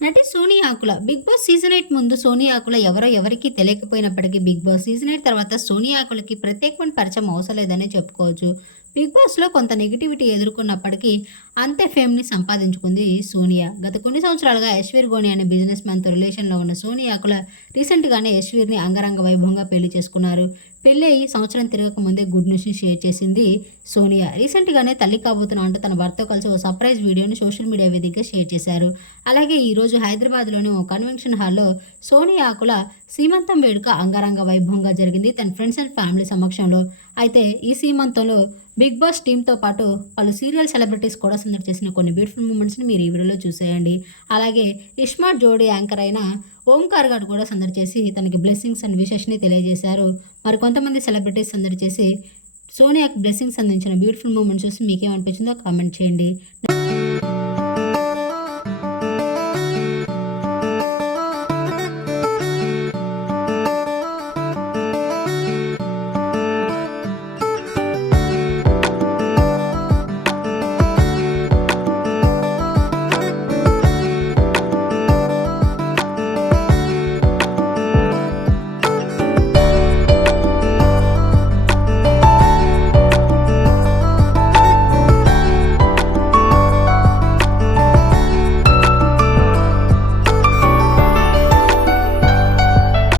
నటి Soni Akula. Bigg Boss season eight ముందు సోనీ ఆకుల ఎవరో ఎవరికీ తెలియకపోయినప్పటికీ బిగ్ బాస్ సీజన్ ఎయిట్ తర్వాత సోనీ ఆకులకి ప్రత్యేకమైన పరిచయం అవసరం లేదనే చెప్పుకోవచ్చు. బిగ్ బాస్లో కొంత నెగిటివిటీ ఎదుర్కొన్నప్పటికీ అంతే ఫేమ్ని సంపాదించుకుంది సోనియా. గత కొన్ని సంవత్సరాలుగా యశ్వీర్ గోని అనే బిజినెస్ మ్యాన్తో రిలేషన్లో ఉన్న సోనియాకుల రీసెంట్గానే యశ్వీర్ని అంగరంగ వైభవంగా పెళ్ళి చేసుకున్నారు. పెళ్ళి అయ్యి సంవత్సరం తిరగక ముందే గుడ్ న్యూస్ని షేర్ చేసింది సోనియా. రీసెంట్గానే తల్లి కాబోతున్న అంటూ తన భర్తతో కలిసి ఓ సర్ప్రైజ్ వీడియోని సోషల్ మీడియా వేదికగా షేర్ చేశారు. అలాగే ఈరోజు హైదరాబాద్లోని ఓ కన్వెన్షన్ హాల్లో సోనియా ఆకుల సీమంతం వేడుక అంగరంగ వైభవంగా జరిగింది. తన ఫ్రెండ్స్ అండ్ ఫ్యామిలీ సమక్షంలో అయితే ఈ సీమంతంలో బిగ్ బాస్ టీంతో పాటు పలు సీరియల్ సెలబ్రిటీస్ కూడా సందడి చేసిన కొన్ని బ్యూటిఫుల్ మూమెంట్స్ని మీరు ఈ వీడియోలో చూసేయండి. అలాగే ఇస్మార్ట్ జోడీ యాంకర్ అయిన ఓంకార్ గారు కూడా సందడి చేసి తనకి బ్లెస్సింగ్స్ అండ్ విషెస్ని తెలియజేశారు. మరి కొంతమంది సెలబ్రిటీస్ సందడి చేసి సోనియాకి బ్లెస్సింగ్స్ అందించిన బ్యూటిఫుల్ మూమెంట్స్ చూసి మీకేమనిపించిందో కామెంట్ చేయండి.